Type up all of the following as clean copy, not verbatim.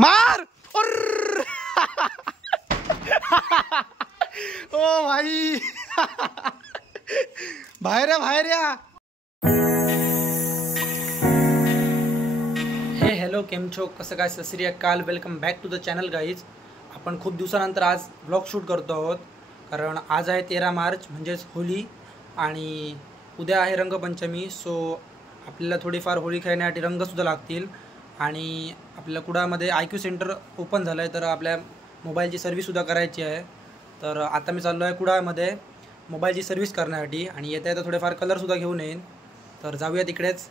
मार ओ भाई बाहेर या बाहेर या. हे हॅलो केम छो कसं काय Sat Sri Akal. Welcome back to the channel guys. आपण खूप दिवसानंतर आज व्लॉग शूट करतो आहोत कारण आज आहे 13 मार्च म्हणजेच होळी आणि उद्या आहे रंगपंचमी. सो आपल्याला थोडीफार होळी खेळण्यासाठी रंगसुद्धा लागतील आणि आपल्या कुडामध्ये IQ सेंटर ओपन झालं आहे तर आपल्या मोबाईलची सर्व्हिससुद्धा करायची आहे. तर आता मी चाललो आहे कुडामध्ये मोबाईलची सर्व्हिस करण्यासाठी आणि येता येता थोडेफार कलरसुद्धा घेऊन येईन. तर जाऊया तिकडेच.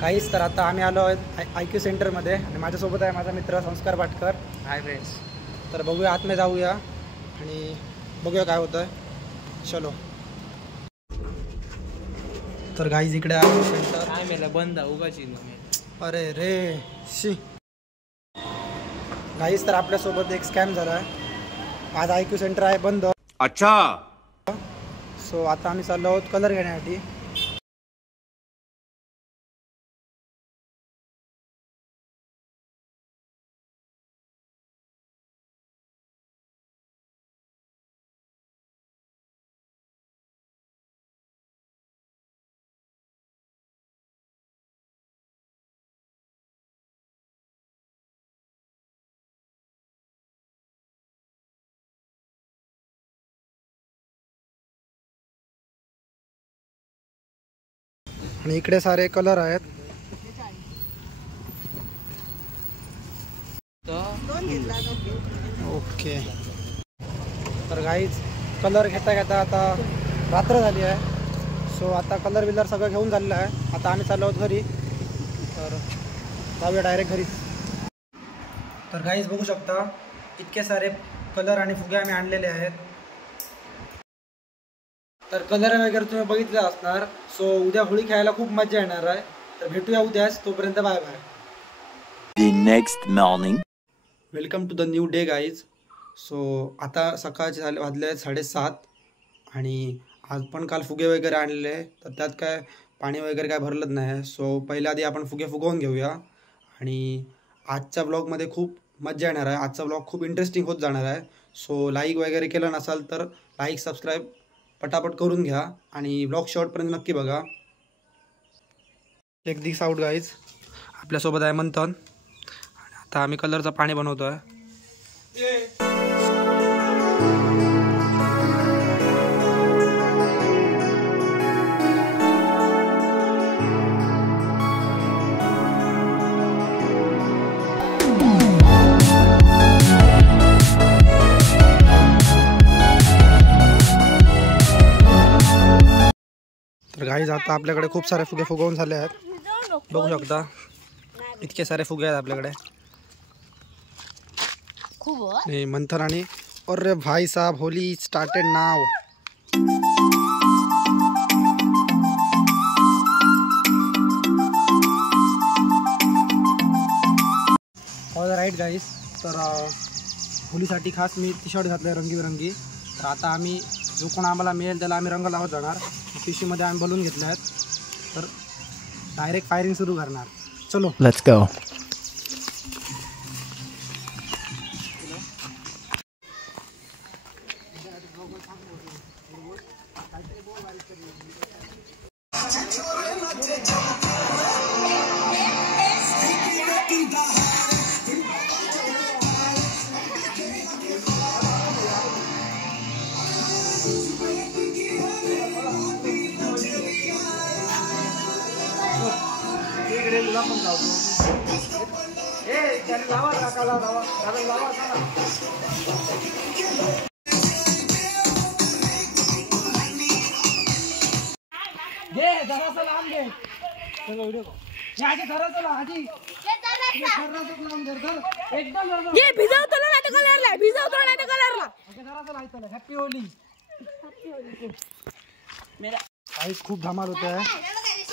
काहीच तर आता आम्ही आलो आहोत IQ सेंटरमध्ये आणि माझ्यासोबत आहे माझा मित्र संस्कार भाटकर. Hi friends. तर बघूया आतमध्ये जाऊया आणि बघूया काय होतं आहे. चलो. तर गाईज इकडे आहे सेंटर. काय मेला बंद उगाची. अरे रे शी. गाईज तर आपल्यासोबत एक स्कॅम झाला आहे. आज IQ सेंटर आहे बंद. अच्छा. सो आता आम्ही चाललो आहोत कलर घेण्यासाठी. आणि इकडे सारे कलर आहेत. ओके. तर गाईज कलर घेता घेता आता रात्र झाली आहे. सो आता कलर बिलर सगळं घेऊन झालेलं आहे. आता आम्ही चाललो आहोत घरी. तर जाऊया डायरेक्ट घरी. तर गाईज बघू शकता इतके सारे कलर आणि फुगे आम्ही आणलेले आहेत. तर कलर वगैरे तुम्ही बघितलं असणार. सो उद्या होळी खेळायला खूप मजा येणार आहे. तर भेटूया उद्याच. तोपर्यंत bye bye. The next morning. Welcome to the new day guys. So आता सकाळचे वाजले आहेत 7:30 आणि आज पण काल फुगे वगैरे आणले तर त्यात काय पाणी वगैरे काय भरलंच नाही. सो पहिल्या आधी आपण फुगे फुगवून घेऊया आणि आजच्या ब्लॉगमध्ये खूप मजा येणार आहे. आजचा ब्लॉग खूप इंटरेस्टिंग होत जाणार आहे. सो लाईक वगैरे केलं नसाल तर लाईक सबस्क्राईब पटापट करून घ्या आणि ब्लॉग शेवटपर्यंत नक्की बघा. एक दिस आउट गाईज. आपल्यासोबत आहे मंथन आणि आता आम्ही कलरचं पाणी बनवतो आहे. तर गाईज आता आपल्याकडे खूप सारे फुगे फुगवून झाले आहेत. बघू शकता इतके सारे फुगे आहेत आपल्याकडे. मंथन आणि अरे भाई साहब Holi started now. All right guys. तर होलीसाठी खास मी टी शर्ट घातलं आहे रंगीबेरंगी. तर आता आम्ही जो कोण आम्हाला मिळेल त्याला आम्ही रंग लावत जाणार. पिशवीमध्ये आम्ही बलून घेतले आहेत. तर डायरेक्ट फायरिंग सुरू करणार. चलो लेट्स गो. ये भिजवतो ना ते कलरला. भिजवतो ना ते कलरला. हॅपी होली. काहीच खूप धमाल होत आहे.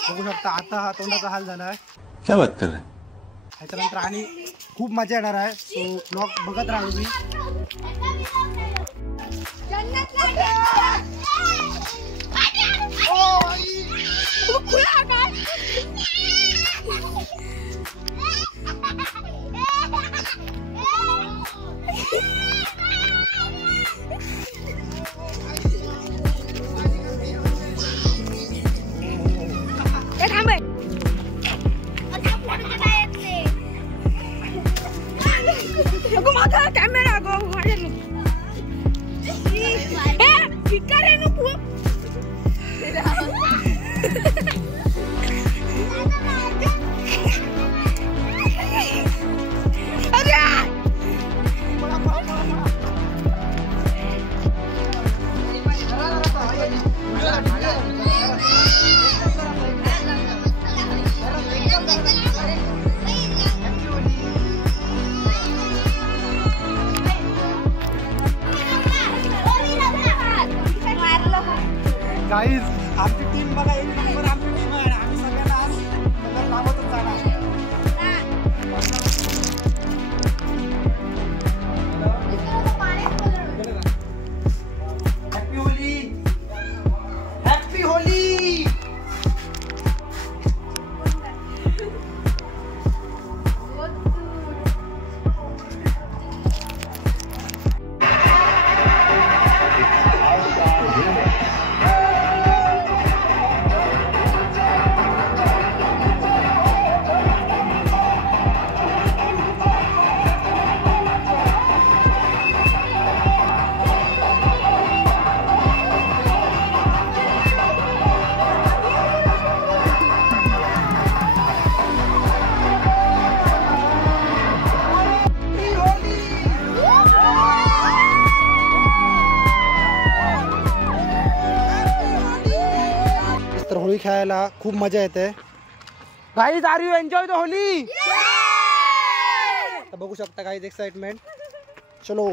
बघू शकता आता हा तोंडाचा हाल झाला आहे. क्या बात कर रहे हैं. त्याच्यानंतर आणि खूप मजा येणार आहे. सो ब्लॉग बघत राहा तुम्ही. गाईज आमची टीम बघा, एक नंबर आमची टीम आहे. आम्ही सगळ्यांना आज कलर लावतच जाणार. Happy Holi, happy Holi. तर होळी खेळायला खूप मजा येते. Guys are you enjoy the Holi? तर बघू शकता गाईज एक्साइटमेंट. चलो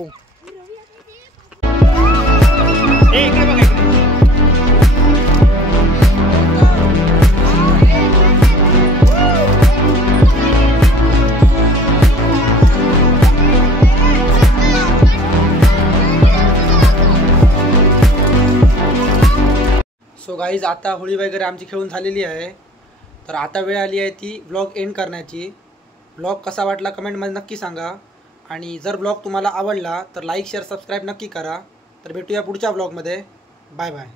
सो गाईज आता होळी वगैरे आमची खेळून झालेली आहे. तर आता वेळ आली आहे ती व्लॉग एंड करण्याची. व्लॉग कसा वाटला कमेंटमध्ये नक्की सांगा. आणि जर व्लॉग तुम्हाला आवडला तर लाईक शेअर सबस्क्राईब नक्की करा. तर भेटूया पुढच्या व्लॉगमध्ये. Bye bye.